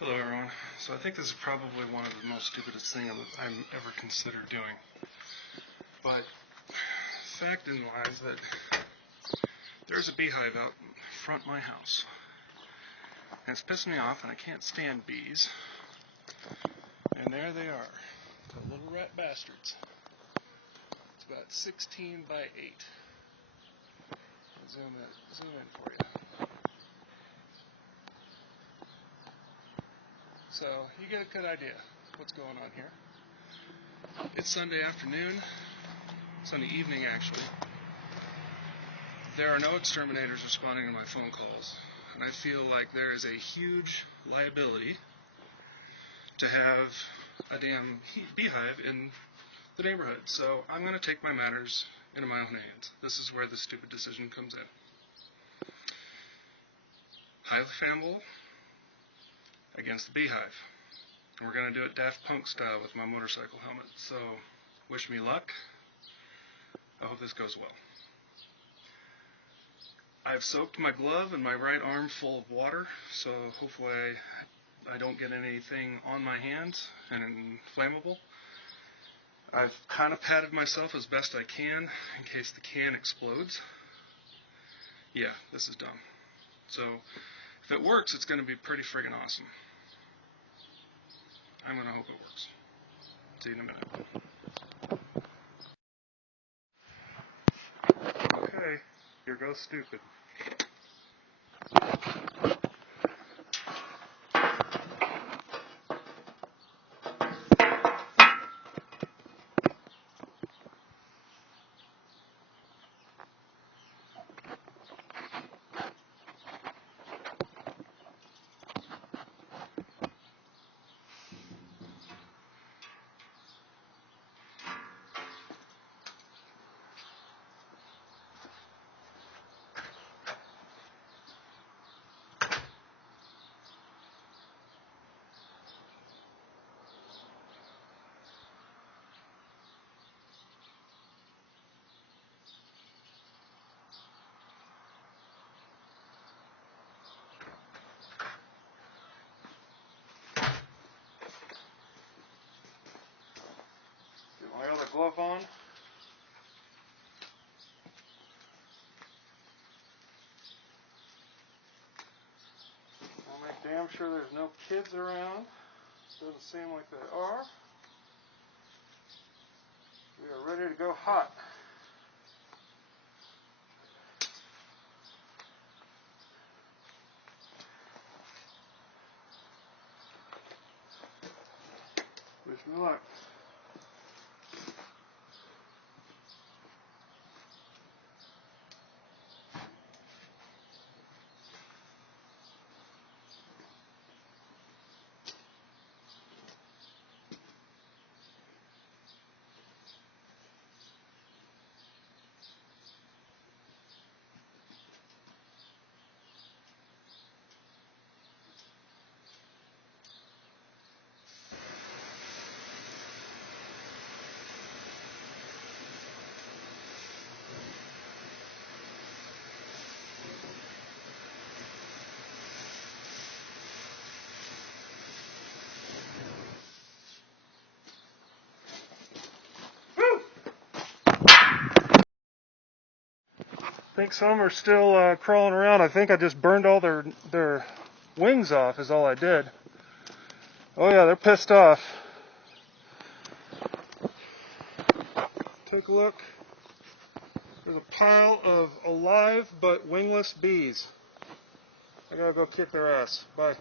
Hello everyone. So I think this is probably one of the most stupidest things I'm ever considered doing. But fact in lies that there's a beehive out in front of my house. And it's pissing me off and I can't stand bees. And there they are. The little rat bastards. It's about 16 by 8. Zoom in for you. So you get a good idea what's going on here. It's Sunday afternoon, Sunday evening actually. There are no exterminators responding to my phone calls, and I feel like there is a huge liability to have a damn beehive in the neighborhood. So I'm going to take my matters into my own hands. This is where the stupid decision comes in. Hive Famble against the beehive. And we're going to do it Daft Punk style with my motorcycle helmet. So, wish me luck. I hope this goes well. I've soaked my glove and my right arm full of water, so hopefully I don't get anything on my hands and flammable. I've kind of patted myself as best I can in case the can explodes. Yeah, this is dumb. So, if it works, it's going to be pretty friggin' awesome. I'm going to hope it works. See you in a minute. Okay, here goes stupid. Get my other glove on. I'll make damn sure there's no kids around. Doesn't seem like there are. We are ready to go hot. Wish me luck. I think some are still crawling around. I think I just burned all their wings off is all I did. Oh yeah, they're pissed off. Take a look. There's a pile of alive but wingless bees. I gotta go kick their ass. Bye.